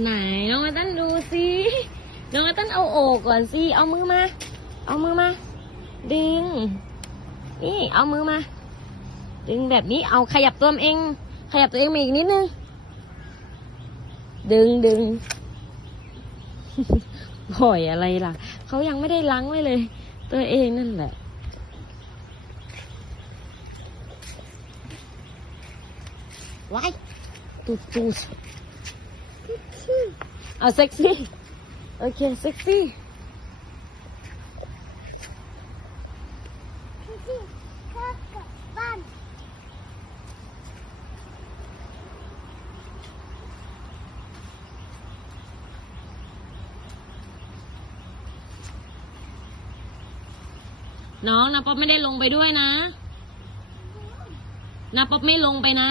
ไหนน้องมาตั้นดูสิน้องมาตั้นเอาโอกก่อนสิเอามือมา เอามือมา ดึง นี่เอามือมา ดึงแบบนี้เอาขยับตัวเอง ขยับตัวเองมาอีกนิดนึง ดึงดึงบ่อยอะไรล่ะ เขายังไม่ได้ล้างไว้เลย ตัวเองนั่นแหละว้ายตูดตูด เอาเซ็กซี่ โอเค เซ็กซี่ น้องนะป๊อปไม่ได้ลงไปด้วยนะนะป๊อปไม่ลงไปนะ